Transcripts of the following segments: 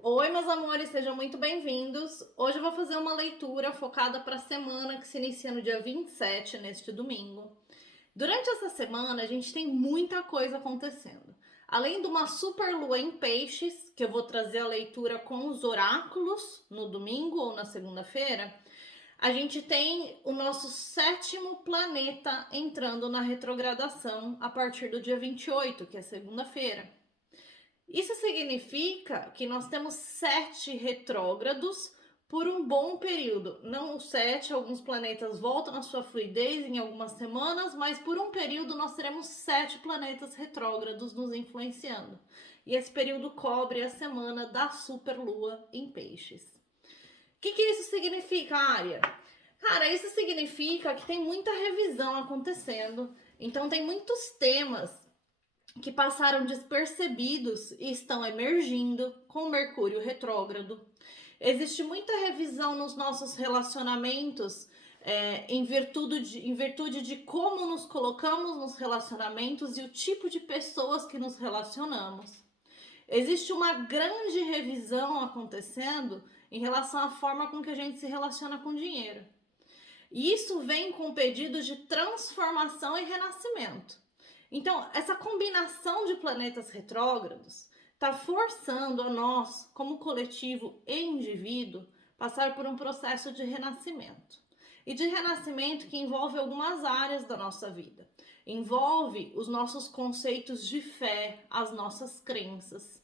Oi, meus amores, sejam muito bem-vindos. Hoje eu vou fazer uma leitura focada para a semana que se inicia no dia 27, neste domingo. Durante essa semana, a gente tem muita coisa acontecendo. Além de uma super lua em peixes, que eu vou trazer a leitura com os oráculos no domingo ou na segunda-feira, a gente tem o nosso sétimo planeta entrando na retrogradação a partir do dia 28, que é segunda-feira. Isso significa que nós temos 7 retrógrados por um bom período. Não os 7, alguns planetas voltam à sua fluidez em algumas semanas, mas por um período nós teremos 7 planetas retrógrados nos influenciando. E esse período cobre a semana da superlua em peixes. O que isso significa, Ária? Cara, isso significa que tem muita revisão acontecendo. Então tem muitos temas que passaram despercebidos e estão emergindo com Mercúrio retrógrado. Existe muita revisão nos nossos relacionamentos, em virtude de como nos colocamos nos relacionamentos e o tipo de pessoas que nos relacionamos. Existe uma grande revisão acontecendo em relação à forma com que a gente se relaciona com dinheiro. E isso vem com pedidos de transformação e renascimento. Então, essa combinação de planetas retrógrados está forçando a nós, como coletivo e indivíduo, passar por um processo de renascimento. E de renascimento que envolve algumas áreas da nossa vida. Envolve os nossos conceitos de fé, as nossas crenças.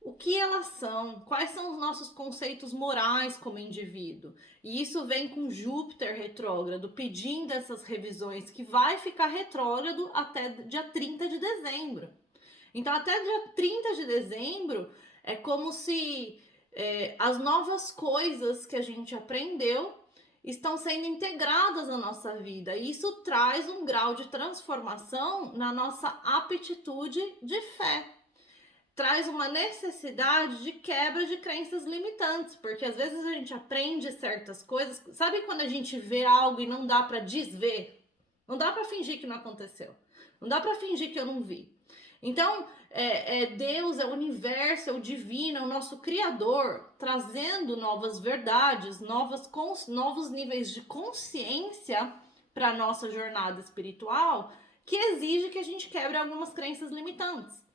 O que elas são? Quais são os nossos conceitos morais como indivíduo? E isso vem com Júpiter retrógrado, pedindo essas revisões, que vai ficar retrógrado até dia 30 de dezembro. Então, até dia 30 de dezembro, é como se as novas coisas que a gente aprendeu estão sendo integradas na nossa vida. E isso traz um grau de transformação na nossa aptitude de fé. Traz uma necessidade de quebra de crenças limitantes, porque às vezes a gente aprende certas coisas. Sabe quando a gente vê algo e não dá para desver? Não dá para fingir que não aconteceu. Não dá para fingir que eu não vi. Então, Deus, é o universo, é o divino, é o nosso Criador, trazendo novas verdades, novos níveis de consciência para a nossa jornada espiritual, que exige que a gente quebre algumas crenças limitantes.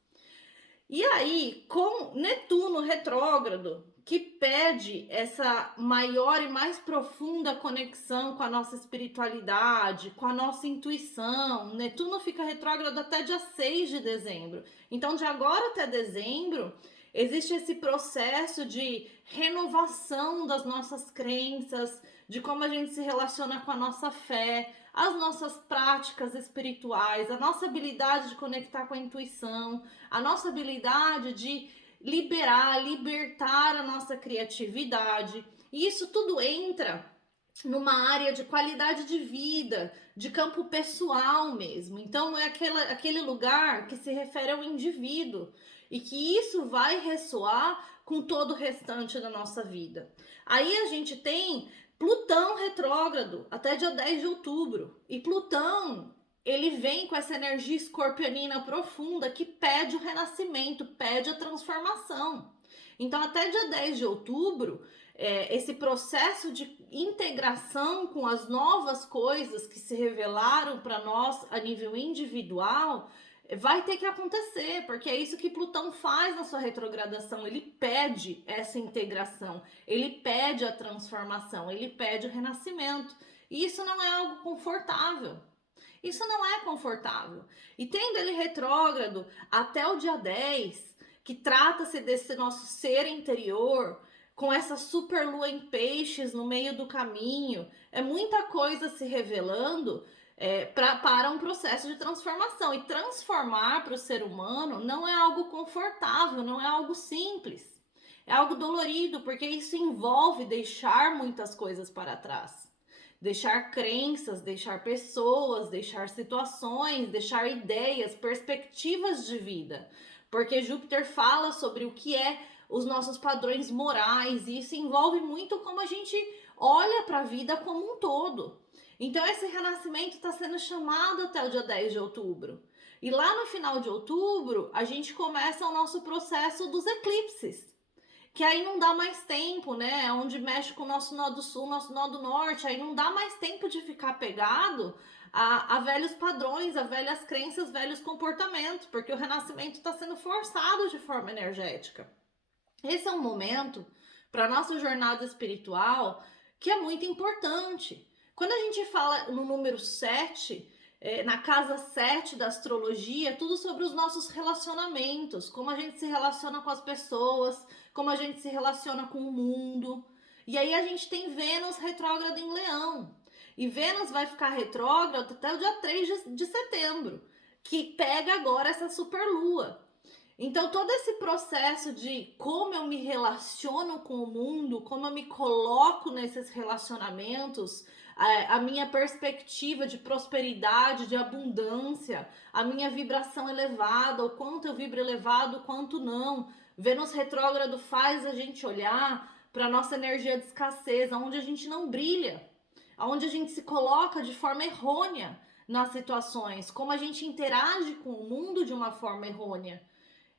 E aí, com Netuno retrógrado, que pede essa maior e mais profunda conexão com a nossa espiritualidade, com a nossa intuição. Netuno fica retrógrado até dia 6 de dezembro. Então, de agora até dezembro, existe esse processo de renovação das nossas crenças, de como a gente se relaciona com a nossa fé, as nossas práticas espirituais, a nossa habilidade de conectar com a intuição, a nossa habilidade de libertar a nossa criatividade. E isso tudo entra numa área de qualidade de vida, de campo pessoal mesmo. Então é aquele lugar que se refere ao indivíduo e que isso vai ressoar com todo o restante da nossa vida. Aí a gente tem Plutão retrógrado até dia 10 de outubro. E Plutão, ele vem com essa energia escorpionina profunda que pede o renascimento, pede a transformação. Então, até dia 10 de outubro, esse processo de integração com as novas coisas que se revelaram para nós a nível individual vai ter que acontecer, porque é isso que Plutão faz na sua retrogradação. Ele pede essa integração, ele pede a transformação, ele pede o renascimento. E isso não é algo confortável. Isso não é confortável. E tendo ele retrógrado até o dia 10, que trata-se desse nosso ser interior, com essa super lua em peixes no meio do caminho, é muita coisa se revelando para um processo de transformação. E transformar para o ser humano não é algo confortável, não é algo simples. É algo dolorido, porque isso envolve deixar muitas coisas para trás. Deixar crenças, deixar pessoas, deixar situações, deixar ideias, perspectivas de vida. Porque Júpiter fala sobre o que é os nossos padrões morais, e isso envolve muito como a gente olha para a vida como um todo. Então esse renascimento está sendo chamado até o dia 10 de outubro. E lá no final de outubro, a gente começa o nosso processo dos eclipses, que aí não dá mais tempo, né? Onde mexe com o nosso nó do sul, nosso nó do norte, aí não dá mais tempo de ficar pegado a velhos padrões, a velhas crenças, velhos comportamentos, porque o renascimento está sendo forçado de forma energética. Esse é um momento para a nossa jornada espiritual que é muito importante. Quando a gente fala no número 7, na casa 7 da astrologia, tudo sobre os nossos relacionamentos, como a gente se relaciona com as pessoas, como a gente se relaciona com o mundo. E aí a gente tem Vênus retrógrada em Leão. E Vênus vai ficar retrógrado até o dia 3 de setembro, que pega agora essa superlua. Então, todo esse processo de como eu me relaciono com o mundo, como eu me coloco nesses relacionamentos, a minha perspectiva de prosperidade, de abundância, a minha vibração elevada, o quanto eu vibro elevado, o quanto não. Vênus retrógrado faz a gente olhar para a nossa energia de escassez, onde a gente não brilha, onde a gente se coloca de forma errônea nas situações, como a gente interage com o mundo de uma forma errônea.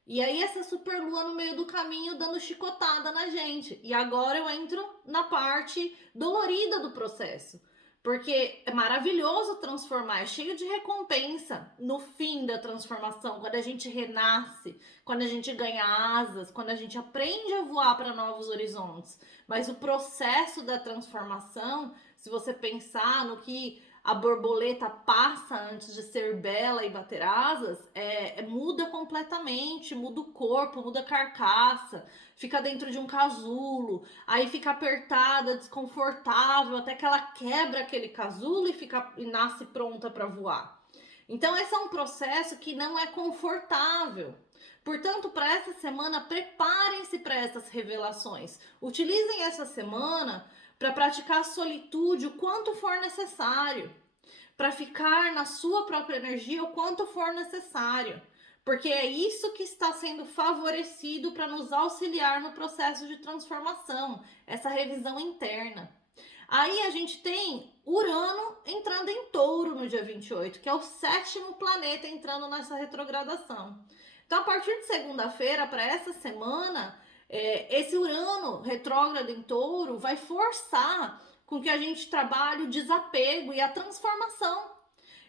E aí essa superlua no meio do caminho dando chicotada na gente. E agora eu entro na parte dolorida do processo. Porque é maravilhoso transformar, é cheio de recompensa no fim da transformação, quando a gente renasce, quando a gente ganha asas, quando a gente aprende a voar para novos horizontes. Mas o processo da transformação, se você pensar no que a borboleta passa antes de ser bela e bater asas, muda completamente, muda o corpo, muda a carcaça, fica dentro de um casulo, aí fica apertada, desconfortável, até que ela quebra aquele casulo e nasce pronta para voar. Então esse é um processo que não é confortável. Portanto, para essa semana, preparem-se para essas revelações. Utilizem essa semana para praticar a solitude o quanto for necessário, para ficar na sua própria energia o quanto for necessário, porque é isso que está sendo favorecido para nos auxiliar no processo de transformação, essa revisão interna. Aí a gente tem Urano entrando em Touro no dia 28, que é o 7º planeta entrando nessa retrogradação. Então, a partir de segunda-feira, para essa semana, esse Urano retrógrado em Touro vai forçar com que a gente trabalhe o desapego e a transformação.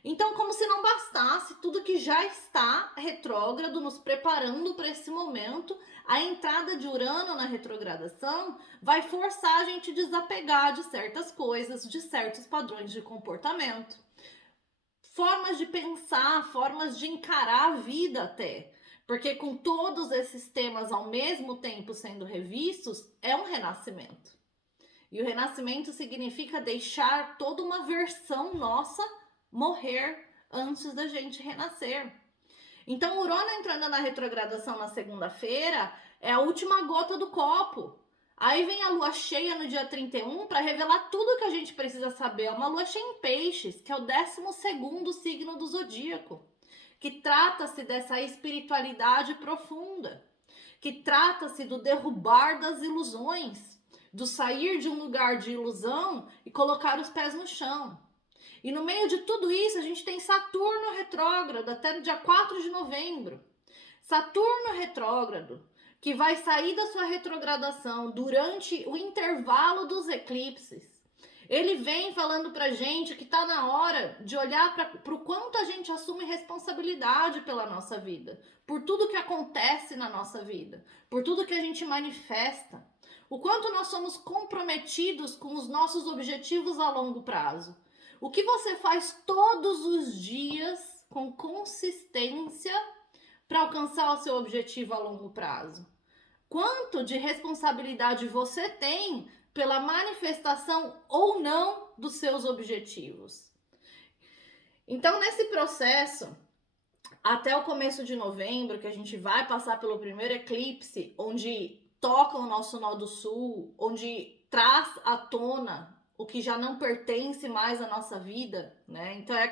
Então, como se não bastasse tudo que já está retrógrado, nos preparando para esse momento, a entrada de Urano na retrogradação vai forçar a gente a desapegar de certas coisas, de certos padrões de comportamento, formas de pensar, formas de encarar a vida até. Porque com todos esses temas ao mesmo tempo sendo revistos, é um renascimento. E o renascimento significa deixar toda uma versão nossa morrer antes da gente renascer. Então, o Urano entrando na retrogradação na segunda-feira é a última gota do copo. Aí vem a lua cheia no dia 31 para revelar tudo que a gente precisa saber. É uma lua cheia em peixes, que é o 12º signo do zodíaco, que trata-se dessa espiritualidade profunda, que trata-se do derrubar das ilusões, do sair de um lugar de ilusão e colocar os pés no chão. E no meio de tudo isso, a gente tem Saturno retrógrado até no dia 4 de novembro. Saturno retrógrado, que vai sair da sua retrogradação durante o intervalo dos eclipses. Ele vem falando pra gente que tá na hora de olhar para o quanto a gente assume responsabilidade pela nossa vida, por tudo que acontece na nossa vida, por tudo que a gente manifesta, o quanto nós somos comprometidos com os nossos objetivos a longo prazo. O que você faz todos os dias com consistência para alcançar o seu objetivo a longo prazo? Quanto de responsabilidade você tem pela manifestação ou não dos seus objetivos? Então, nesse processo, até o começo de novembro, que a gente vai passar pelo primeiro eclipse, onde toca o nosso nó do sul, onde traz à tona o que já não pertence mais à nossa vida, né? Então é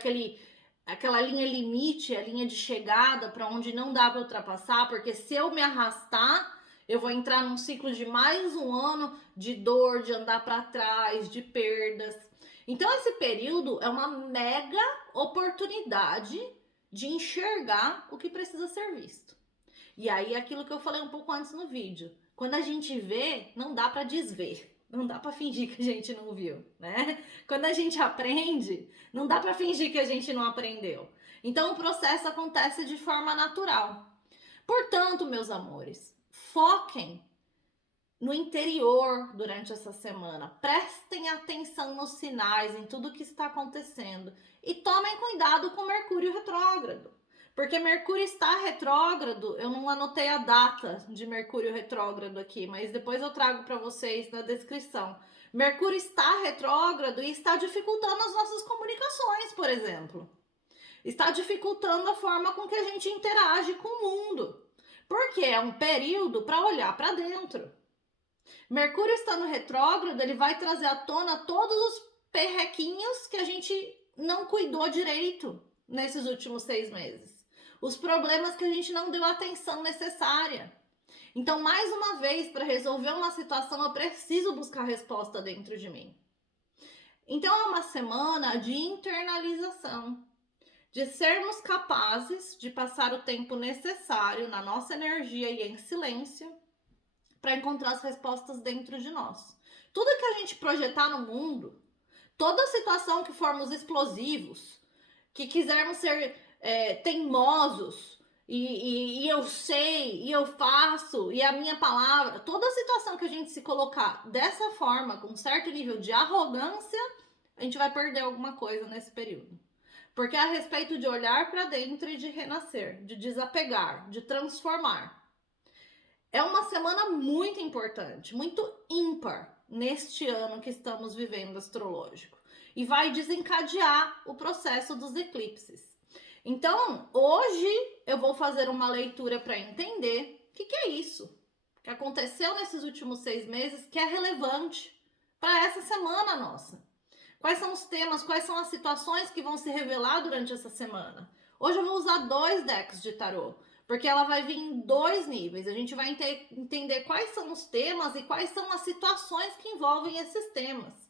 aquela linha limite, a linha de chegada para onde não dá para ultrapassar, porque se eu me arrastar, eu vou entrar num ciclo de mais um ano de dor, de andar para trás, de perdas. Então esse período é uma mega oportunidade de enxergar o que precisa ser visto. E aí aquilo que eu falei um pouco antes no vídeo, Quando a gente vê, não dá para desver. Não dá para fingir que a gente não viu, né? Quando a gente aprende, não dá para fingir que a gente não aprendeu. Então o processo acontece de forma natural. Portanto, meus amores, foquem no interior durante essa semana. Prestem atenção nos sinais, em tudo que está acontecendo. E tomem cuidado com Mercúrio retrógrado. Porque Mercúrio está retrógrado, eu não anotei a data de Mercúrio retrógrado aqui, mas depois eu trago para vocês na descrição. Mercúrio está retrógrado e está dificultando as nossas comunicações, por exemplo. Está dificultando a forma com que a gente interage com o mundo. Porque é um período para olhar para dentro. Mercúrio estando retrógrado, ele vai trazer à tona todos os perrequinhos que a gente não cuidou direito nesses últimos 6 meses. Os problemas que a gente não deu a atenção necessária. Então, mais uma vez, para resolver uma situação, eu preciso buscar resposta dentro de mim. Então, é uma semana de internalização, de sermos capazes de passar o tempo necessário na nossa energia e em silêncio para encontrar as respostas dentro de nós. Tudo que a gente projetar no mundo, toda situação que formos explosivos, que quisermos ser teimosos, e eu sei, e eu faço, e a minha palavra, toda situação que a gente se colocar dessa forma, com um certo nível de arrogância, a gente vai perder alguma coisa nesse período. Porque é a respeito de olhar para dentro e de renascer, de desapegar, de transformar. É uma semana muito importante, muito ímpar neste ano que estamos vivendo astrológico. E vai desencadear o processo dos eclipses. Então, hoje eu vou fazer uma leitura para entender o que é isso que aconteceu nesses últimos 6 meses que é relevante para essa semana nossa. Quais são os temas, quais são as situações que vão se revelar durante essa semana. Hoje eu vou usar 2 decks de tarô, porque ela vai vir em 2 níveis. A gente vai entender quais são os temas e quais são as situações que envolvem esses temas.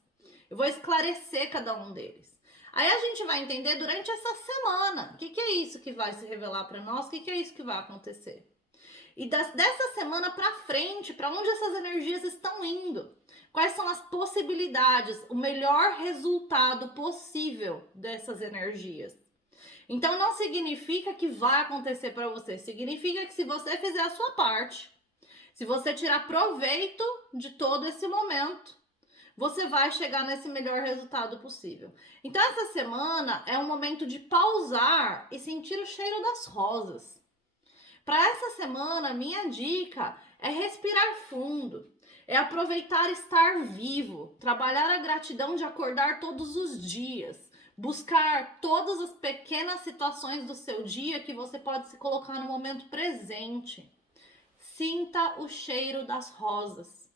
Eu vou esclarecer cada um deles. Aí a gente vai entender durante essa semana o que é isso que vai se revelar para nós, o que é isso que vai acontecer. E dessa semana para frente, para onde essas energias estão indo? Quais são as possibilidades, o melhor resultado possível dessas energias? Então não significa que vai acontecer para você, significa que se você fizer a sua parte, se você tirar proveito de todo esse momento, você vai chegar nesse melhor resultado possível. Então essa semana é um momento de pausar e sentir o cheiro das rosas. Para essa semana, minha dica é respirar fundo, é aproveitar estar vivo, trabalhar a gratidão de acordar todos os dias, buscar todas as pequenas situações do seu dia que você pode se colocar no momento presente. Sinta o cheiro das rosas.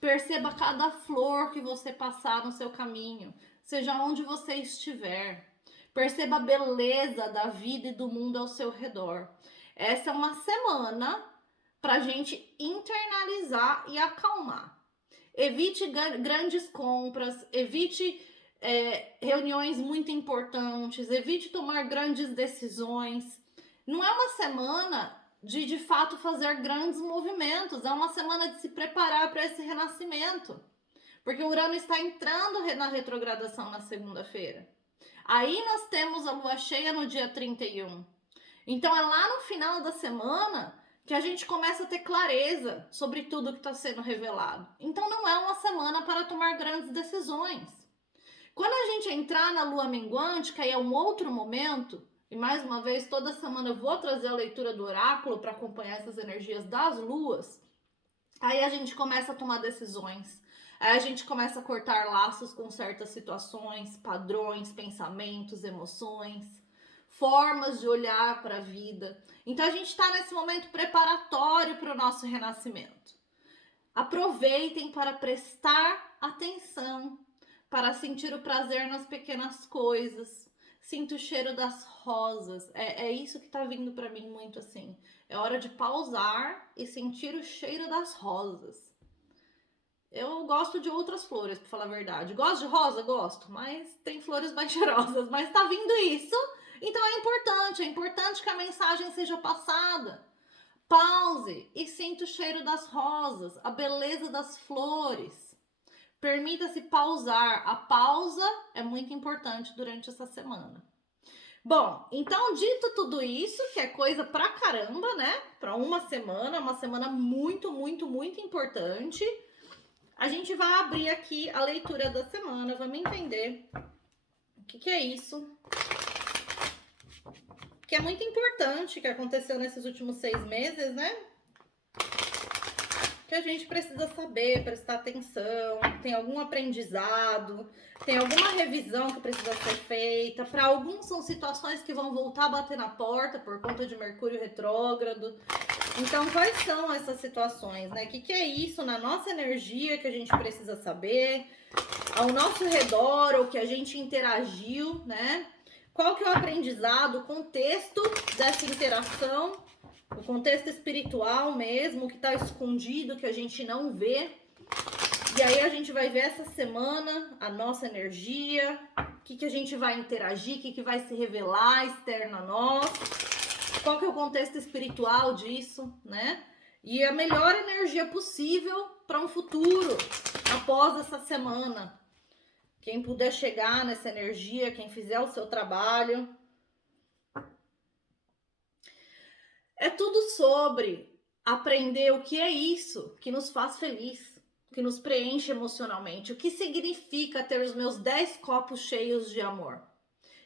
Perceba cada flor que você passar no seu caminho, seja onde você estiver. Perceba a beleza da vida e do mundo ao seu redor. Essa é uma semana para a gente internalizar e acalmar. Evite grandes compras, evite reuniões muito importantes, evite tomar grandes decisões. Não é uma semana de fato fazer grandes movimentos, é uma semana de se preparar para esse renascimento, porque o Urano está entrando na retrogradação na segunda-feira. Aí nós temos a lua cheia no dia 31. Então é lá no final da semana que a gente começa a ter clareza sobre tudo que está sendo revelado. Então não é uma semana para tomar grandes decisões. Quando a gente entrar na lua minguante, que aí é um outro momento, e mais uma vez, toda semana eu vou trazer a leitura do oráculo para acompanhar essas energias das luas. Aí a gente começa a tomar decisões. Aí a gente começa a cortar laços com certas situações, padrões, pensamentos, emoções, formas de olhar para a vida. Então a gente está nesse momento preparatório para o nosso renascimento. Aproveitem para prestar atenção, para sentir o prazer nas pequenas coisas. Sinto o cheiro das rosas. É isso que tá vindo pra mim muito assim. É hora de pausar e sentir o cheiro das rosas. Eu gosto de outras flores, pra falar a verdade. Gosto de rosa? Gosto, mas tem flores mais cheirosas. Mas tá vindo isso, então é importante que a mensagem seja passada. Pause e sinta o cheiro das rosas, a beleza das flores. Permita-se pausar. A pausa é muito importante durante essa semana. Bom, então dito tudo isso, que é coisa pra caramba, né? Pra uma semana muito, muito, muito importante. A gente vai abrir aqui a leitura da semana, vamos entender o que é isso. Que é muito importante que aconteceu nesses últimos 6 meses, né? Que a gente precisa saber, prestar atenção, tem algum aprendizado, tem alguma revisão que precisa ser feita. Para alguns são situações que vão voltar a bater na porta por conta de Mercúrio retrógrado. Então, quais são essas situações, né? O que é isso na nossa energia que a gente precisa saber? Ao nosso redor, o que a gente interagiu, né? Qual que é o aprendizado, o contexto dessa interação? O contexto espiritual mesmo, que está escondido, que a gente não vê. E aí a gente vai ver essa semana a nossa energia, o que a gente vai interagir, o que vai se revelar externo a nós, qual que é o contexto espiritual disso, né? E a melhor energia possível para um futuro após essa semana. Quem puder chegar nessa energia, quem fizer o seu trabalho. É tudo sobre aprender o que é isso que nos faz feliz, que nos preenche emocionalmente. O que significa ter os meus 10 copos cheios de amor.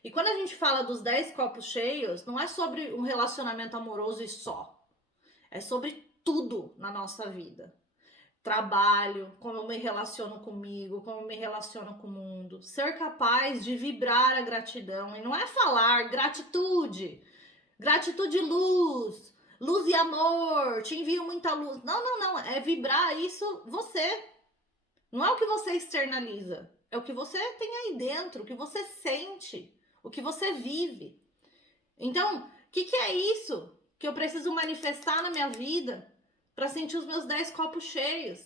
E quando a gente fala dos 10 copos cheios, não é sobre um relacionamento amoroso e só. É sobre tudo na nossa vida. Trabalho, como eu me relaciono comigo, como eu me relaciono com o mundo. Ser capaz de vibrar a gratidão. E não é falar gratitude. Gratitude e luz, luz e amor, te envio muita luz. Não, é vibrar isso você. Não é o que você externaliza, é o que você tem aí dentro, o que você sente, o que você vive. Então, o que é isso que eu preciso manifestar na minha vida para sentir os meus 10 copos cheios?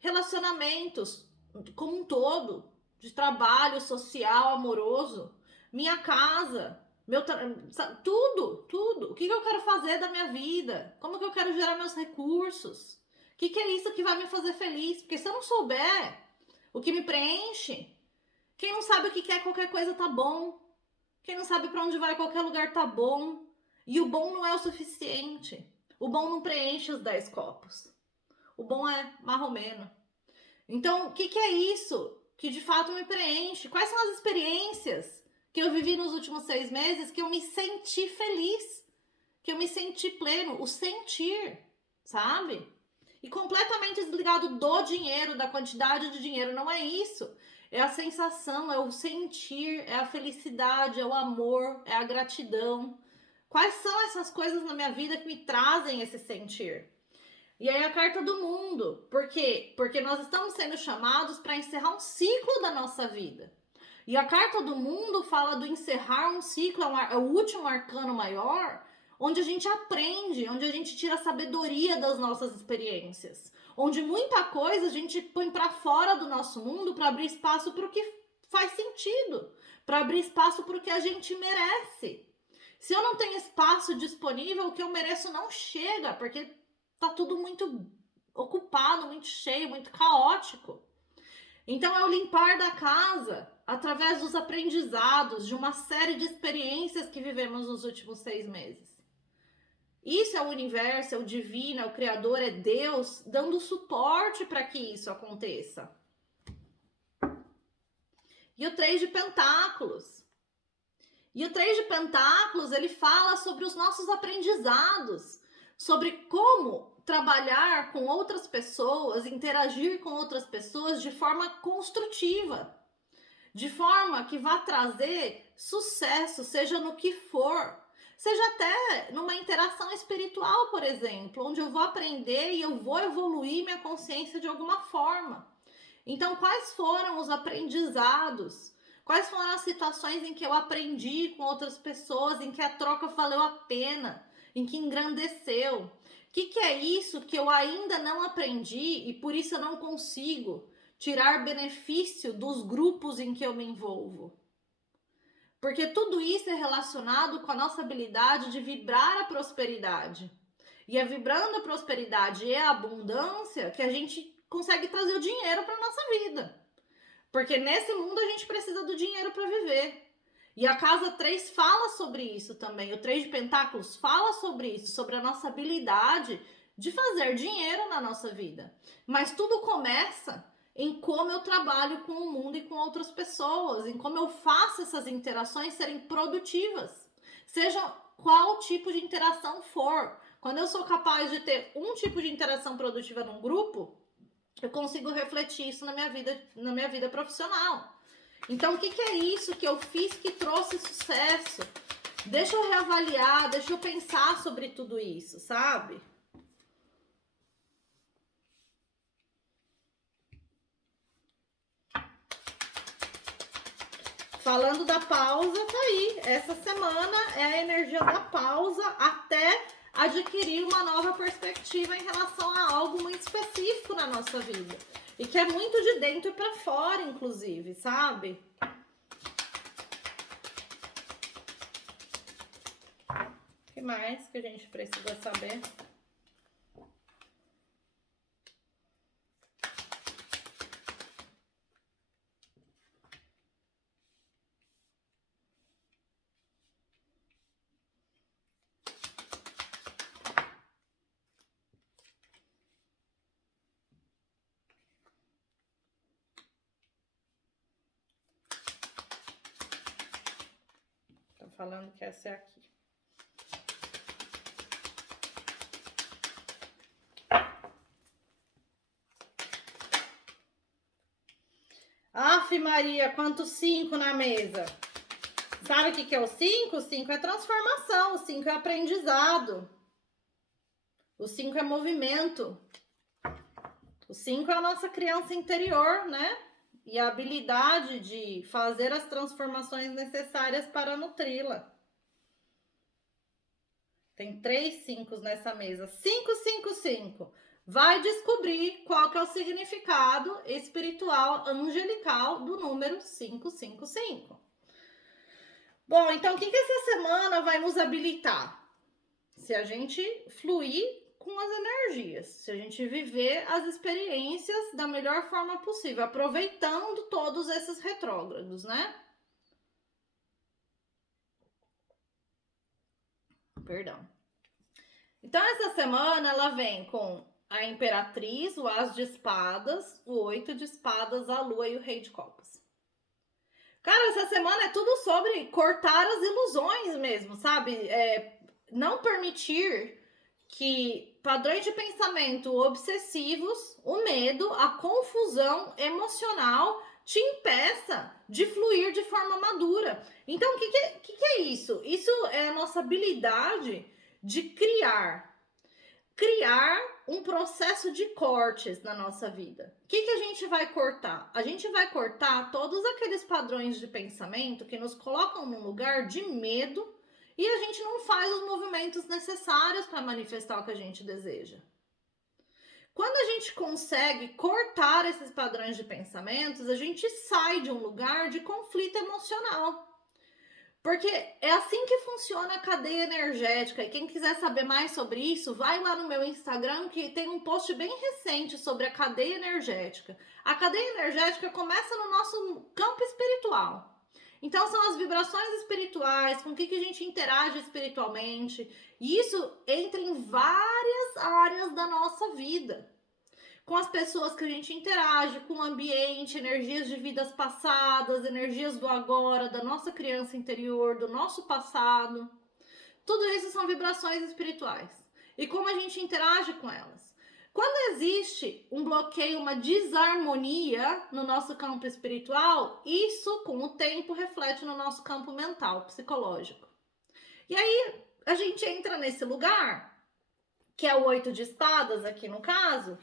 Relacionamentos como um todo, de trabalho, social, amoroso, minha casa, tudo. O que eu quero fazer da minha vida? Como que eu quero gerar meus recursos? O que é isso que vai me fazer feliz? Porque se eu não souber o que me preenche, quem não sabe o que quer, qualquer coisa tá bom. Quem não sabe para onde vai, qualquer lugar tá bom. E o bom não é o suficiente. O bom não preenche os 10 copos. O bom é marromeno. Então, o que é isso que de fato me preenche? Quais são as experiências que eu vivi nos últimos 6 meses que eu me senti feliz, que eu me senti pleno, o sentir, sabe? E completamente desligado do dinheiro, da quantidade de dinheiro, não é isso. É a sensação, é o sentir, é a felicidade, é o amor, é a gratidão. Quais são essas coisas na minha vida que me trazem esse sentir? E aí a carta do mundo. Por quê? Porque nós estamos sendo chamados para encerrar um ciclo da nossa vida. E a carta do mundo fala do encerrar um ciclo, é o último arcano maior, onde a gente aprende, onde a gente tira a sabedoria das nossas experiências. Onde muita coisa a gente põe para fora do nosso mundo para abrir espaço para o que faz sentido, para abrir espaço para o que a gente merece. Se eu não tenho espaço disponível, o que eu mereço não chega, porque tá tudo muito ocupado, muito cheio, muito caótico. Então é o limpar da casa através dos aprendizados de uma série de experiências que vivemos nos últimos 6 meses. Isso é o universo, é o divino, é o criador, é Deus dando suporte para que isso aconteça. E o 3 de Pentáculos. E o 3 de Pentáculos, ele fala sobre os nossos aprendizados, sobre como trabalhar com outras pessoas, interagir com outras pessoas de forma construtiva, de forma que vá trazer sucesso, seja no que for, seja até numa interação espiritual, por exemplo, onde eu vou aprender e eu vou evoluir minha consciência de alguma forma. Então, quais foram os aprendizados? Quais foram as situações em que eu aprendi com outras pessoas, em que a troca valeu a pena, em que engrandeceu? O que é isso que eu ainda não aprendi e por isso eu não consigo tirar benefício dos grupos em que eu me envolvo? Porque tudo isso é relacionado com a nossa habilidade de vibrar a prosperidade. E é vibrando a prosperidade e a abundância que a gente consegue trazer o dinheiro para nossa vida. Porque nesse mundo a gente precisa do dinheiro para viver. E a casa 3 fala sobre isso também. O 3 de Pentáculos fala sobre isso, sobre a nossa habilidade de fazer dinheiro na nossa vida. Mas tudo começa em como eu trabalho com o mundo e com outras pessoas, em como eu faço essas interações serem produtivas. Seja qual tipo de interação for. Quando eu sou capaz de ter um tipo de interação produtiva num grupo, eu consigo refletir isso na minha vida profissional. Então, o que é isso que eu fiz que trouxe sucesso? Deixa eu reavaliar, deixa eu pensar sobre tudo isso, sabe? Falando da pausa, tá aí. Essa semana é a energia da pausa até adquirir uma nova perspectiva em relação a algo muito específico na nossa vida. E que é muito de dentro para fora, inclusive, sabe? O que mais que a gente precisa saber? Tô falando que essa é aqui. Aff, Maria, quanto 5 na mesa. Sabe o que é o 5? O 5 é transformação, o 5 é aprendizado. O 5 é movimento. O 5 é a nossa criança interior, né? E a habilidade de fazer as transformações necessárias para nutri-la. Tem 3 5 nessa mesa. 5, 5, 5. Vai descobrir qual que é o significado espiritual angelical do número 555. Bom, então o que essa semana vai nos habilitar? Se a gente fluir com as energias, se a gente viver as experiências da melhor forma possível, aproveitando todos esses retrógrados, né? Perdão. Então, essa semana ela vem com a Imperatriz, o As de Espadas, o 8 de Espadas, a Lua e o Rei de Copas. Cara, essa semana é tudo sobre cortar as ilusões mesmo, sabe? Não permitir que padrões de pensamento obsessivos, o medo, a confusão emocional te impeça de fluir de forma madura. Então, o que é isso? Isso é a nossa habilidade de criar um processo de cortes na nossa vida. O que a gente vai cortar? A gente vai cortar todos aqueles padrões de pensamento que nos colocam num lugar de medo e a gente não faz os movimentos necessários para manifestar o que a gente deseja. Quando a gente consegue cortar esses padrões de pensamentos, a gente sai de um lugar de conflito emocional. Porque é assim que funciona a cadeia energética. E quem quiser saber mais sobre isso, vai lá no meu Instagram, que tem um post bem recente sobre a cadeia energética. A cadeia energética começa no nosso campo espiritual. Então, são as vibrações espirituais, com o que a gente interage espiritualmente. E isso entra em várias áreas da nossa vida. Com as pessoas que a gente interage, com o ambiente, energias de vidas passadas, energias do agora, da nossa criança interior, do nosso passado. Tudo isso são vibrações espirituais. E como a gente interage com elas. Quando existe um bloqueio, uma desarmonia no nosso campo espiritual, isso com o tempo reflete no nosso campo mental, psicológico. E aí a gente entra nesse lugar, que é o 8 de espadas aqui no caso,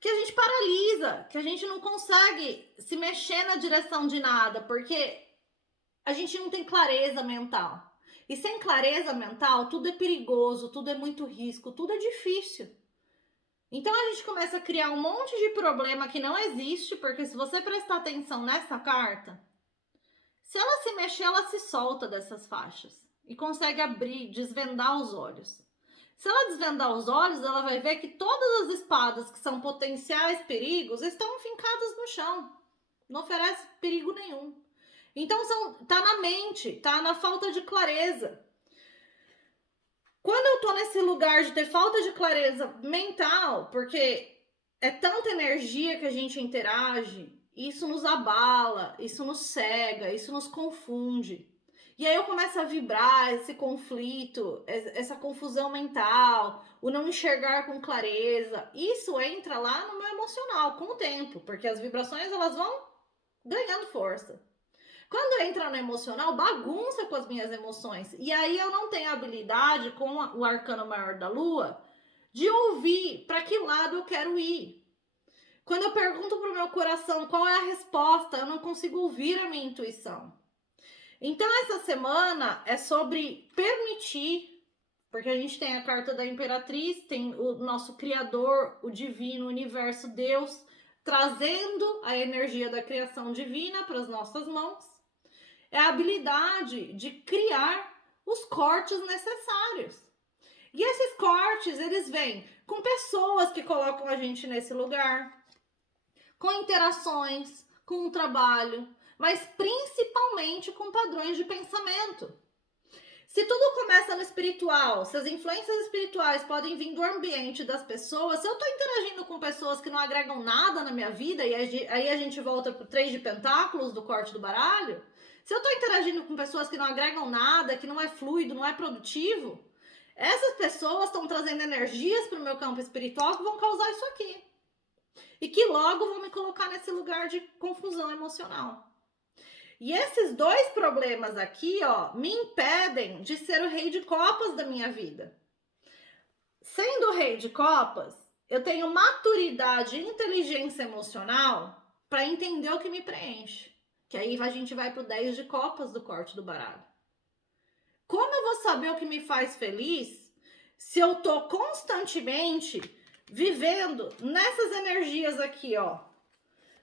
que a gente paralisa, que a gente não consegue se mexer na direção de nada, porque a gente não tem clareza mental. E sem clareza mental, tudo é perigoso, tudo é muito risco, tudo é difícil. Então a gente começa a criar um monte de problema que não existe, porque se você prestar atenção nessa carta, se ela se mexer, ela se solta dessas faixas e consegue abrir, desvendar os olhos. Se ela desvendar os olhos, ela vai ver que todas as espadas que são potenciais perigos estão fincadas no chão. Não oferece perigo nenhum. Então tá na mente, tá na falta de clareza. Quando eu tô nesse lugar de ter falta de clareza mental, porque é tanta energia que a gente interage, isso nos abala, isso nos cega, isso nos confunde. E aí eu começo a vibrar esse conflito, essa confusão mental, o não enxergar com clareza. Isso entra lá no meu emocional com o tempo, porque as vibrações elas vão ganhando força. Quando entra no emocional, bagunça com as minhas emoções. E aí eu não tenho habilidade com o arcano maior da lua de ouvir para que lado eu quero ir. Quando eu pergunto pro meu coração qual é a resposta, eu não consigo ouvir a minha intuição. Então essa semana é sobre permitir, porque a gente tem a carta da Imperatriz, tem o nosso Criador, o Divino, o Universo, Deus, trazendo a energia da criação divina para as nossas mãos. É a habilidade de criar os cortes necessários. E esses cortes, eles vêm com pessoas que colocam a gente nesse lugar, com interações, com o trabalho, mas principalmente com padrões de pensamento. Se tudo começa no espiritual, se as influências espirituais podem vir do ambiente das pessoas, se eu estou interagindo com pessoas que não agregam nada na minha vida, e aí a gente volta para o 3 de pentáculos do corte do baralho, se eu estou interagindo com pessoas que não agregam nada, que não é fluido, não é produtivo, essas pessoas estão trazendo energias para o meu campo espiritual que vão causar isso aqui. E que logo vão me colocar nesse lugar de confusão emocional. E esses dois problemas aqui, ó, me impedem de ser o rei de copas da minha vida. Sendo o rei de copas, eu tenho maturidade e inteligência emocional para entender o que me preenche. Que aí a gente vai pro 10 de copas do corte do baralho. Como eu vou saber o que me faz feliz se eu tô constantemente vivendo nessas energias aqui, ó,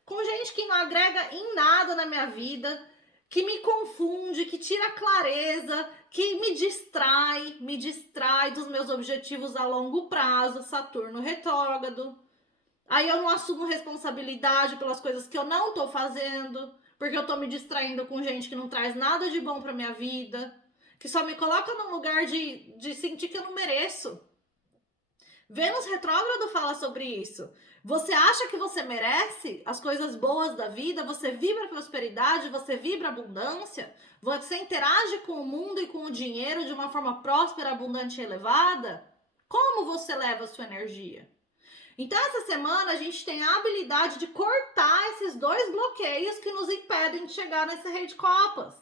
com gente que não agrega em nada na minha vida, que me confunde, que tira clareza, que me distrai dos meus objetivos a longo prazo, Saturno retrógrado. Aí eu não assumo responsabilidade pelas coisas que eu não tô fazendo, porque eu tô me distraindo com gente que não traz nada de bom pra minha vida, que só me coloca num lugar de sentir que eu não mereço. Vênus retrógrado fala sobre isso. Você acha que você merece as coisas boas da vida? Você vibra prosperidade? Você vibra abundância? Você interage com o mundo e com o dinheiro de uma forma próspera, abundante e elevada? Como você leva a sua energia? Então, essa semana, a gente tem a habilidade de cortar esses dois bloqueios que nos impedem de chegar nesse rei de copas.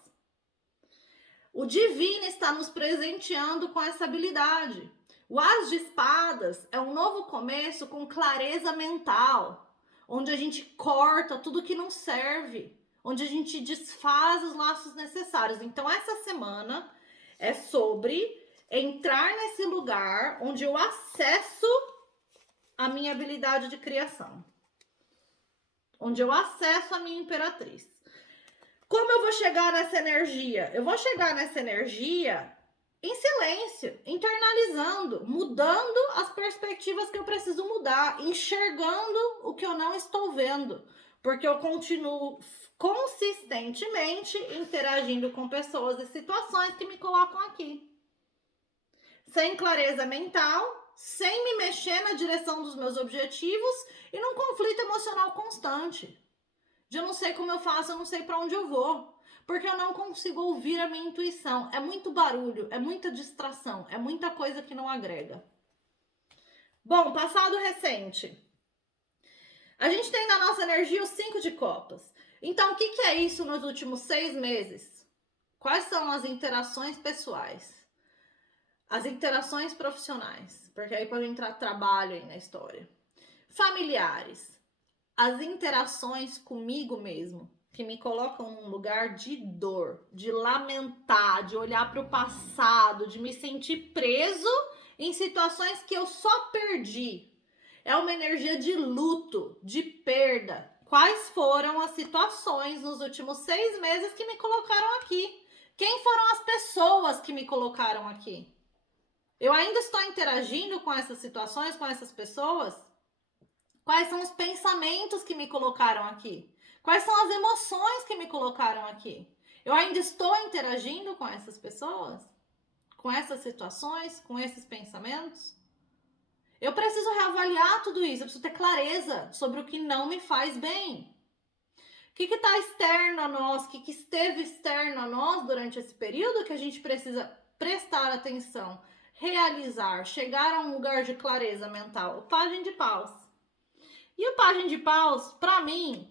O divino está nos presenteando com essa habilidade. O As de Espadas é um novo começo com clareza mental, onde a gente corta tudo que não serve, onde a gente desfaz os laços necessários. Então, essa semana é sobre entrar nesse lugar onde eu acesso a minha habilidade de criação, onde eu acesso a minha imperatriz. Como eu vou chegar nessa energia? Eu vou chegar nessa energia em silêncio, internalizando, mudando as perspectivas que eu preciso mudar, enxergando o que eu não estou vendo, porque eu continuo consistentemente interagindo com pessoas e situações que me colocam aqui. Sem clareza mental, sem me mexer na direção dos meus objetivos e num conflito emocional constante. De eu não sei como eu faço, eu não sei para onde eu vou. Porque eu não consigo ouvir a minha intuição. É muito barulho, é muita distração, é muita coisa que não agrega. Bom, passado recente. A gente tem na nossa energia os 5 de copas. Então, o que é isso nos últimos 6 meses? Quais são as interações pessoais? As interações profissionais, porque aí pode entrar trabalho aí na história. Familiares, as interações comigo mesmo, que me colocam num lugar de dor, de lamentar, de olhar para o passado, de me sentir preso em situações que eu só perdi. É uma energia de luto, de perda. Quais foram as situações nos últimos 6 meses que me colocaram aqui? Quem foram as pessoas que me colocaram aqui? Eu ainda estou interagindo com essas situações, com essas pessoas? Quais são os pensamentos que me colocaram aqui? Quais são as emoções que me colocaram aqui? Eu ainda estou interagindo com essas pessoas? Com essas situações? Com esses pensamentos? Eu preciso reavaliar tudo isso, eu preciso ter clareza sobre o que não me faz bem. O que está externo a nós, o que esteve externo a nós durante esse período que a gente precisa prestar atenção, realizar, chegar a um lugar de clareza mental? O Pajem de Paus. E o Pajem de Paus, para mim,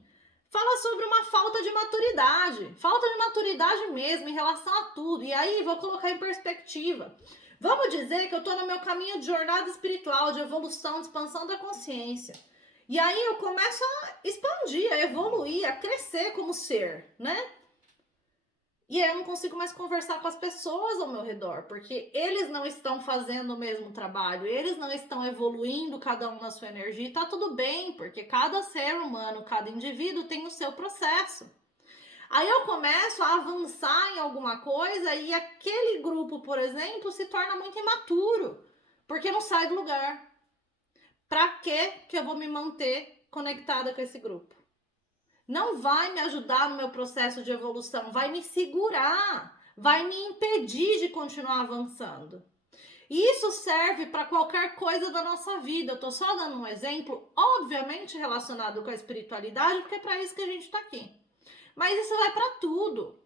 fala sobre uma falta de maturidade mesmo em relação a tudo. E aí, vou colocar em perspectiva. Vamos dizer que eu estou no meu caminho de jornada espiritual, de evolução, de expansão da consciência. E aí eu começo a expandir, a evoluir, a crescer como ser, né? E aí eu não consigo mais conversar com as pessoas ao meu redor, porque eles não estão fazendo o mesmo trabalho, eles não estão evoluindo cada um na sua energia, e tá tudo bem, porque cada ser humano, cada indivíduo tem o seu processo. Aí eu começo a avançar em alguma coisa e aquele grupo, por exemplo, se torna muito imaturo, porque não sai do lugar. Pra que eu vou me manter conectada com esse grupo? Não vai me ajudar no meu processo de evolução, vai me segurar, vai me impedir de continuar avançando. E isso serve para qualquer coisa da nossa vida. Eu tô só dando um exemplo, obviamente relacionado com a espiritualidade, porque é para isso que a gente está aqui. Mas isso vai para tudo.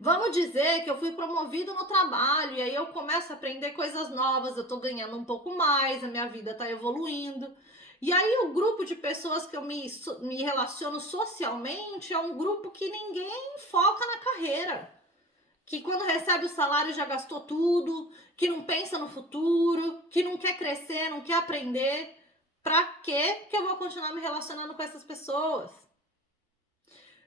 Vamos dizer que eu fui promovido no trabalho e aí eu começo a aprender coisas novas, eu tô ganhando um pouco mais, a minha vida tá evoluindo. E aí o grupo de pessoas que eu me relaciono socialmente é um grupo que ninguém foca na carreira. Que quando recebe o salário já gastou tudo, que não pensa no futuro, que não quer crescer, não quer aprender. Pra que eu vou continuar me relacionando com essas pessoas?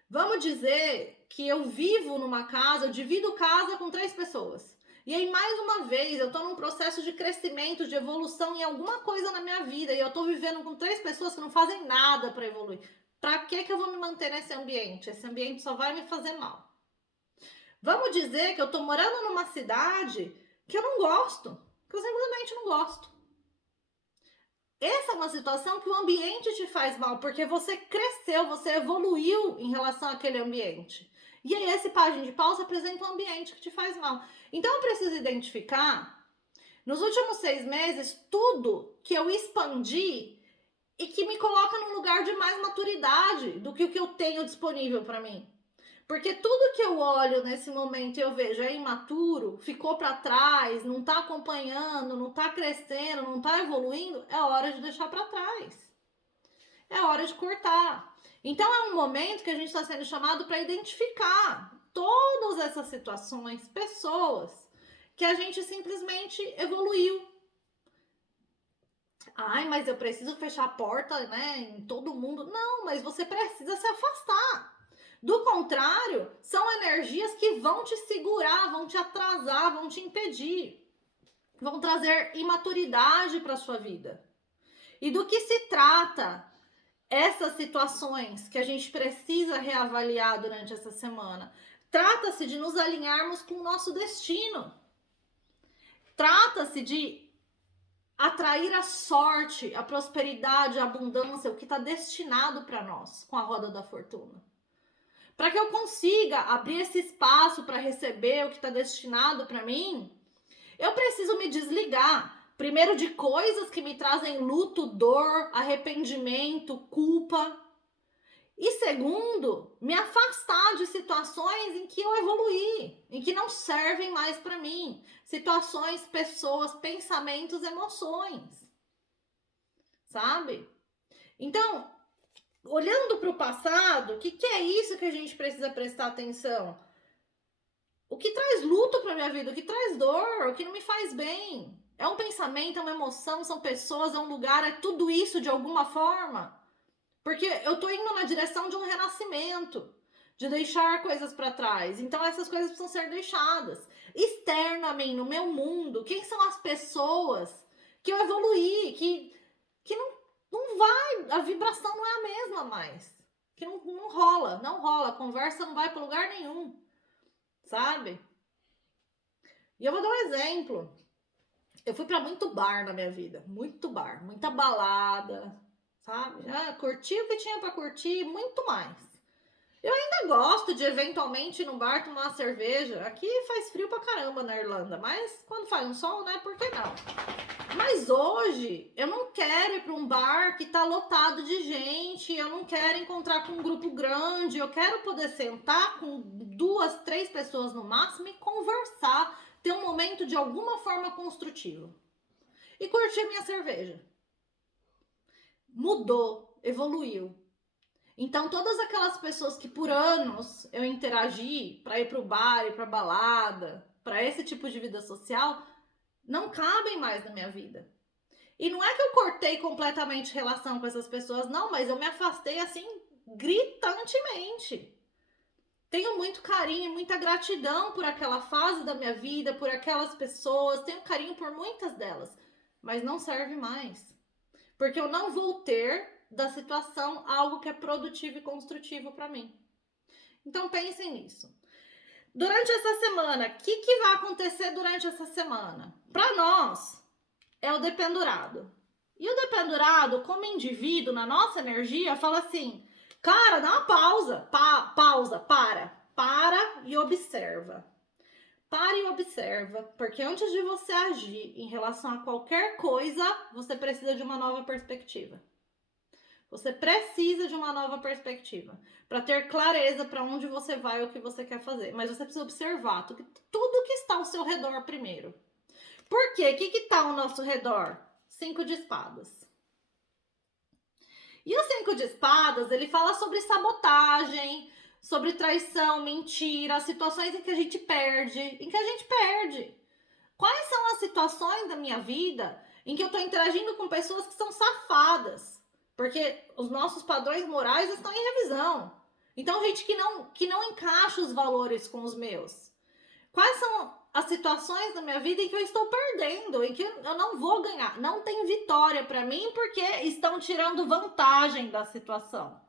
Vamos dizer que eu vivo numa casa, eu divido casa com 3 pessoas. E aí, mais uma vez, eu tô num processo de crescimento, de evolução em alguma coisa na minha vida. E eu tô vivendo com 3 pessoas que não fazem nada para evoluir. Pra que eu vou me manter nesse ambiente? Esse ambiente só vai me fazer mal. Vamos dizer que eu tô morando numa cidade que eu não gosto. Que eu simplesmente não gosto. Essa é uma situação que o ambiente te faz mal, porque você cresceu, você evoluiu em relação àquele ambiente. E aí esse Pajem de Paus apresenta um ambiente que te faz mal. Então eu preciso identificar, nos últimos 6 meses, tudo que eu expandi e que me coloca num lugar de mais maturidade do que o que eu tenho disponível para mim. Porque tudo que eu olho nesse momento e eu vejo é imaturo, ficou para trás, não está acompanhando, não está crescendo, não está evoluindo, é hora de deixar para trás. É hora de cortar. Então é um momento que a gente está sendo chamado para identificar todas essas situações, pessoas que a gente simplesmente evoluiu. Ai, mas eu preciso fechar a porta, né, em todo mundo. Não, mas você precisa se afastar. Do contrário, são energias que vão te segurar, vão te atrasar, vão te impedir, vão trazer imaturidade para sua vida. E do que se trata essas situações que a gente precisa reavaliar durante essa semana? Trata-se de nos alinharmos com o nosso destino. Trata-se de atrair a sorte, a prosperidade, a abundância, o que está destinado para nós com a roda da fortuna. Para que eu consiga abrir esse espaço para receber o que está destinado para mim, eu preciso me desligar, primeiro, de coisas que me trazem luto, dor, arrependimento, culpa. E segundo, me afastar de situações em que eu evoluí, em que não servem mais para mim. Situações, pessoas, pensamentos, emoções. Sabe? Então, olhando para o passado, o que é isso que a gente precisa prestar atenção? O que traz luto para minha vida, o que traz dor, o que não me faz bem. É um pensamento, é uma emoção, são pessoas, é um lugar, é tudo isso de alguma forma. Porque eu tô indo na direção de um renascimento, de deixar coisas para trás. Então essas coisas precisam ser deixadas. Externo a mim, no meu mundo, quem são as pessoas que eu evoluí, que não vai, a vibração não é a mesma mais. Que não rola, a conversa não vai para lugar nenhum, sabe? E eu vou dar um exemplo. Eu fui pra muito bar na minha vida, muito bar, muita balada, sabe? Já curti o que tinha pra curtir, muito mais. Eu ainda gosto de eventualmente ir no bar tomar uma cerveja. Aqui faz frio pra caramba na Irlanda, mas quando faz um sol, né? Por que não? Mas hoje eu não quero ir para um bar que tá lotado de gente, eu não quero encontrar com um grupo grande, eu quero poder sentar com 2, 3 pessoas no máximo e conversar, ter um momento de alguma forma construtivo. E curtir minha cerveja. Mudou, evoluiu. Então, todas aquelas pessoas que por anos eu interagi para ir para o bar, ir para balada, para esse tipo de vida social, não cabem mais na minha vida. E não é que eu cortei completamente relação com essas pessoas, não, mas eu me afastei assim gritantemente. Tenho muito carinho, muita gratidão por aquela fase da minha vida, por aquelas pessoas, tenho carinho por muitas delas, mas não serve mais. Porque eu não vou ter da situação algo que é produtivo e construtivo para mim. Então pensem nisso. Durante essa semana, o que vai acontecer durante essa semana? Para nós, é o dependurado. E o dependurado, como indivíduo, na nossa energia, fala assim, cara, dá uma pausa, para e observa. Para e observa, porque antes de você agir em relação a qualquer coisa, você precisa de uma nova perspectiva. Você precisa de uma nova perspectiva para ter clareza para onde você vai ou o que você quer fazer. Mas você precisa observar tudo que está ao seu redor primeiro. Por quê? O que está ao nosso redor? 5 de espadas. E o 5 de espadas, ele fala sobre sabotagem, sobre traição, mentira, situações em que a gente perde. Quais são as situações da minha vida em que eu estou interagindo com pessoas que são safadas? Porque os nossos padrões morais estão em revisão. Então, gente que não encaixa os valores com os meus. Quais são as situações da minha vida em que eu estou perdendo, em que eu não vou ganhar? Não tem vitória para mim porque estão tirando vantagem da situação.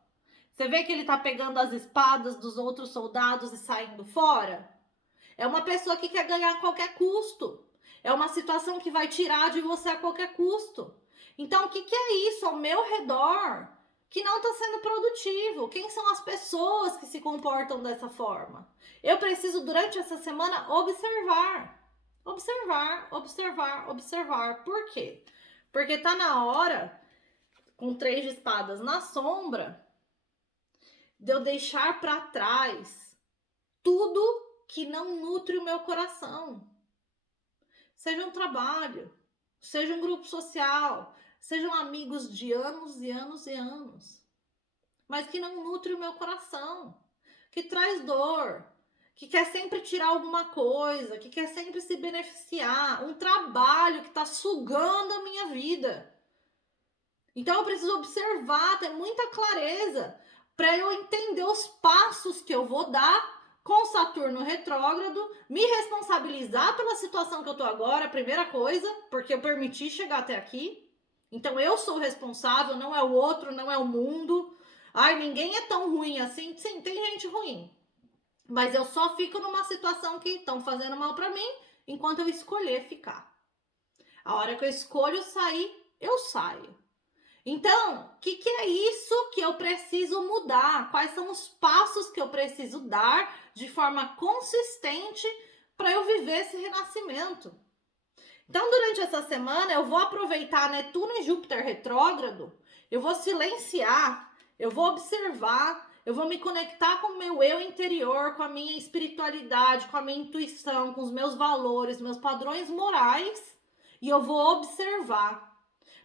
Você vê que ele está pegando as espadas dos outros soldados e saindo fora? É uma pessoa que quer ganhar a qualquer custo. É uma situação que vai tirar de você a qualquer custo. Então, o que é isso ao meu redor que não está sendo produtivo? Quem são as pessoas que se comportam dessa forma? Eu preciso, durante essa semana, observar. Por quê? Porque está na hora, com 3 de espadas na sombra, de eu deixar para trás tudo que não nutre o meu coração. Seja um trabalho, seja um grupo social, sejam amigos de anos e anos e anos, mas que não nutre o meu coração, que traz dor, que quer sempre tirar alguma coisa, que quer sempre se beneficiar, um trabalho que está sugando a minha vida. Então eu preciso observar, ter muita clareza para eu entender os passos que eu vou dar com Saturno retrógrado, me responsabilizar pela situação que eu tô agora, primeira coisa, porque eu permiti chegar até aqui. Então eu sou responsável, não é o outro, não é o mundo. Ai, ninguém é tão ruim assim. Sim, tem gente ruim. Mas eu só fico numa situação que estão fazendo mal para mim, enquanto eu escolher ficar. A hora que eu escolho sair, eu saio. Então, o que é isso que eu preciso mudar? Quais são os passos que eu preciso dar de forma consistente para eu viver esse renascimento? Então, durante essa semana, eu vou aproveitar Netuno e Júpiter retrógrado, eu vou silenciar, eu vou observar, eu vou me conectar com o meu eu interior, com a minha espiritualidade, com a minha intuição, com os meus valores, meus padrões morais, e eu vou observar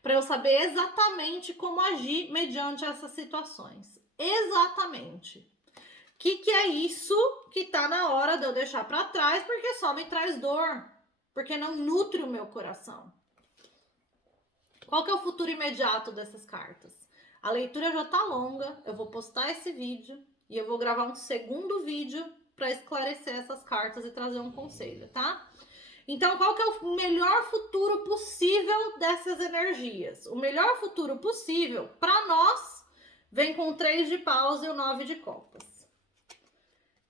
para eu saber exatamente como agir mediante essas situações. Exatamente. O que é isso que está na hora de eu deixar para trás, porque só me traz dor, porque não nutre o meu coração. Qual que é o futuro imediato dessas cartas? A leitura já está longa, eu vou postar esse vídeo e eu vou gravar um segundo vídeo para esclarecer essas cartas e trazer um conselho, tá? Então, qual que é o melhor futuro possível dessas energias? O melhor futuro possível, para nós, vem com 3 de paus e o 9 de copas.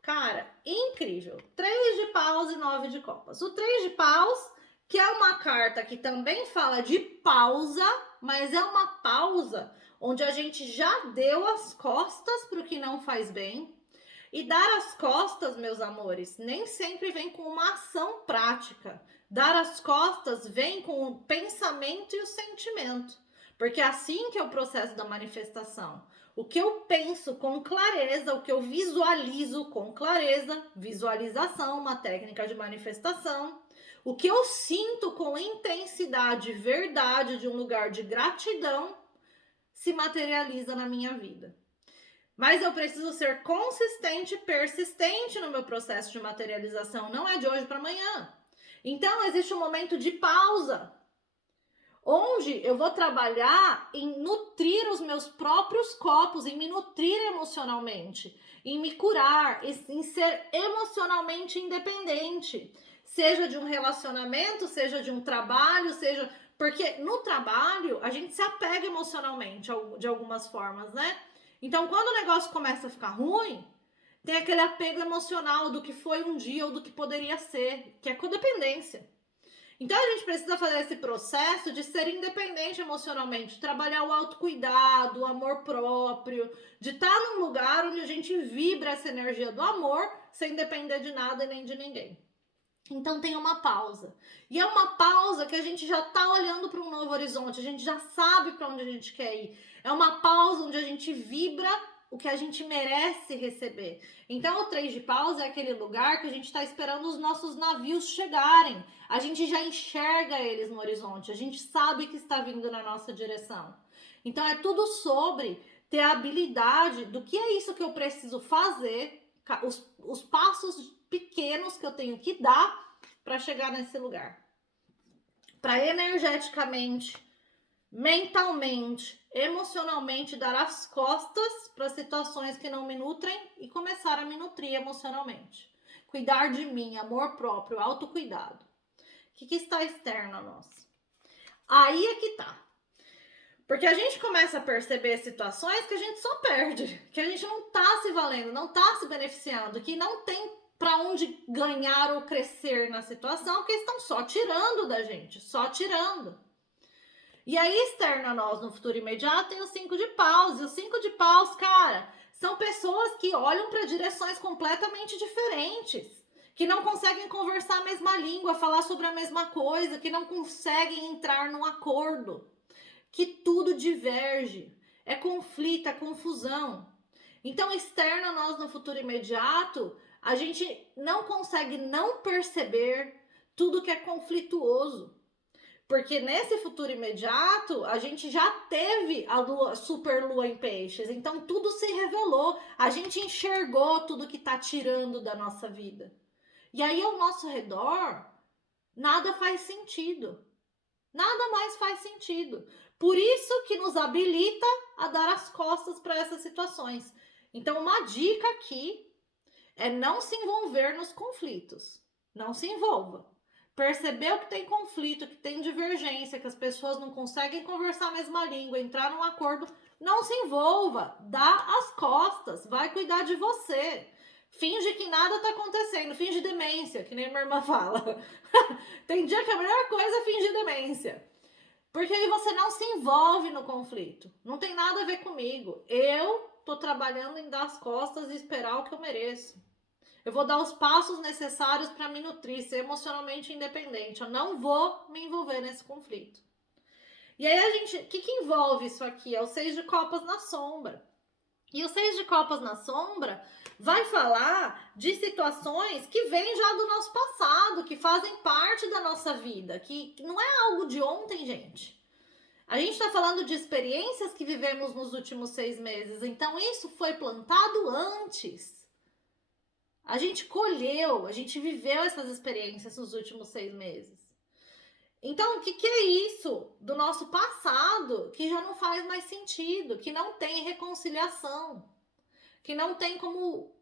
Cara, incrível. 3 de paus e 9 de copas. O 3 de paus, que é uma carta que também fala de pausa, mas é uma pausa onde a gente já deu as costas para o que não faz bem. E dar as costas, meus amores, nem sempre vem com uma ação prática. Dar as costas vem com o pensamento e o sentimento. Porque é assim que é o processo da manifestação. O que eu penso com clareza, o que eu visualizo com clareza, visualização, uma técnica de manifestação. O que eu sinto com intensidade, verdade, de um lugar de gratidão, se materializa na minha vida. Mas eu preciso ser consistente e persistente no meu processo de materialização. Não é de hoje para amanhã. Então, existe um momento de pausa, onde eu vou trabalhar em nutrir os meus próprios copos, em me nutrir emocionalmente, em me curar, em ser emocionalmente independente. Seja de um relacionamento, seja de um trabalho, seja... Porque no trabalho, a gente se apega emocionalmente, de algumas formas, né? Então, quando o negócio começa a ficar ruim, tem aquele apego emocional do que foi um dia ou do que poderia ser, que é codependência. Então, a gente precisa fazer esse processo de ser independente emocionalmente, trabalhar o autocuidado, o amor próprio, de estar num lugar onde a gente vibra essa energia do amor, sem depender de nada e nem de ninguém. Então tem uma pausa. E é uma pausa que a gente já tá olhando para um novo horizonte, a gente já sabe para onde a gente quer ir. É uma pausa onde a gente vibra o que a gente merece receber. Então o 3 de pausa é aquele lugar que a gente está esperando os nossos navios chegarem. A gente já enxerga eles no horizonte, a gente sabe que está vindo na nossa direção. Então é tudo sobre ter a habilidade do que é isso que eu preciso fazer, os passos pequenos que eu tenho que dar para chegar nesse lugar. Para energeticamente, mentalmente, emocionalmente dar as costas para situações que não me nutrem e começar a me nutrir emocionalmente. Cuidar de mim, amor próprio, autocuidado. O que está externo a nós? Aí é que tá. Porque a gente começa a perceber situações que a gente só perde, que a gente não tá se valendo, não tá se beneficiando, que não tem para onde ganhar ou crescer na situação, porque estão só tirando da gente, só tirando. E aí, externo a nós, no futuro imediato, tem o 5 de paus. E o 5 de paus, cara, são pessoas que olham para direções completamente diferentes, que não conseguem conversar a mesma língua, falar sobre a mesma coisa, que não conseguem entrar num acordo, que tudo diverge, é conflito, é confusão. Então, externo a nós, no futuro imediato, a gente não consegue não perceber tudo que é conflituoso. Porque nesse futuro imediato, a gente já teve a lua, super lua em peixes. Então, tudo se revelou. A gente enxergou tudo que tá tirando da nossa vida. E aí, ao nosso redor, nada faz sentido. Nada mais faz sentido. Por isso que nos habilita a dar as costas para essas situações. Então, uma dica aqui é não se envolver nos conflitos. Não se envolva. Percebeu que tem conflito, que tem divergência, que as pessoas não conseguem conversar a mesma língua, entrar num acordo, não se envolva. Dá as costas, vai cuidar de você. Finge que nada tá acontecendo, finge demência, que nem minha irmã fala. Tem dia que a melhor coisa é fingir demência. Porque aí você não se envolve no conflito. Não tem nada a ver comigo. Eu tô trabalhando em dar as costas e esperar o que eu mereço. Eu vou dar os passos necessários para me nutrir, ser emocionalmente independente. Eu não vou me envolver nesse conflito. E aí a gente... O que envolve isso aqui? É o 6 de copas na sombra. E o 6 de copas na sombra vai falar de situações que vêm já do nosso passado, que fazem parte da nossa vida, que não é algo de ontem, gente. A gente está falando de experiências que vivemos nos últimos 6 meses, então isso foi plantado antes. A gente colheu, a gente viveu essas experiências nos últimos 6 meses. Então, o que é isso do nosso passado que já não faz mais sentido, que não tem reconciliação, que não tem como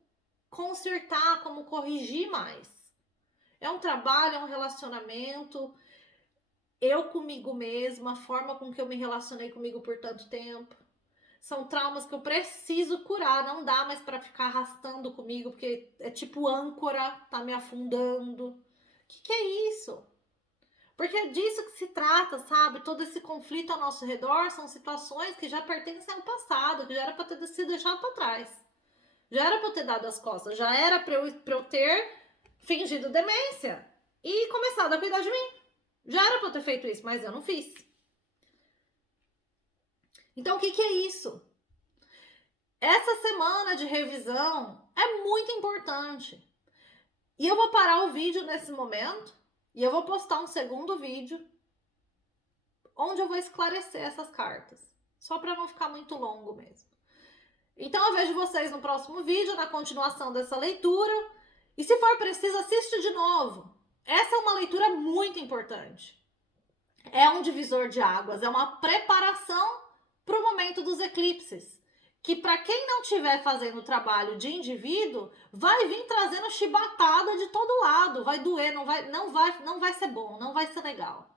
consertar, como corrigir mais? É um trabalho, é um relacionamento, eu comigo mesma, a forma com que eu me relacionei comigo por tanto tempo. São traumas que eu preciso curar, não dá mais para ficar arrastando comigo, porque é tipo âncora, tá me afundando. O que é isso? Porque é disso que se trata, sabe? Todo esse conflito ao nosso redor são situações que já pertencem ao passado, que já era para ter sido deixado para trás. Já era para eu ter dado as costas, já era para eu ter fingido demência e começado a cuidar de mim. Já era para eu ter feito isso, mas eu não fiz. Então, o que é isso? Essa semana de revisão é muito importante. E eu vou parar o vídeo nesse momento e eu vou postar um segundo vídeo onde eu vou esclarecer essas cartas. Só para não ficar muito longo mesmo. Então eu vejo vocês no próximo vídeo, na continuação dessa leitura. E se for preciso, assiste de novo. Essa é uma leitura muito importante. É um divisor de águas, é uma preparação para o momento dos eclipses. Que para quem não estiver fazendo o trabalho de indivíduo, vai vir trazendo chibatada de todo lado. Vai doer, não vai ser bom, não vai ser legal.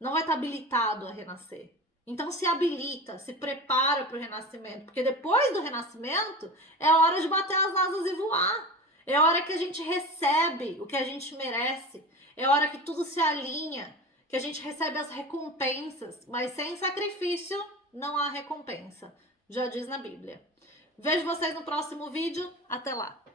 Não vai estar habilitado a renascer. Então se habilita, se prepara para o renascimento, porque depois do renascimento é hora de bater as asas e voar. É hora que a gente recebe o que a gente merece. É hora que tudo se alinha, que a gente recebe as recompensas, mas sem sacrifício não há recompensa. Já diz na Bíblia. Vejo vocês no próximo vídeo. Até lá!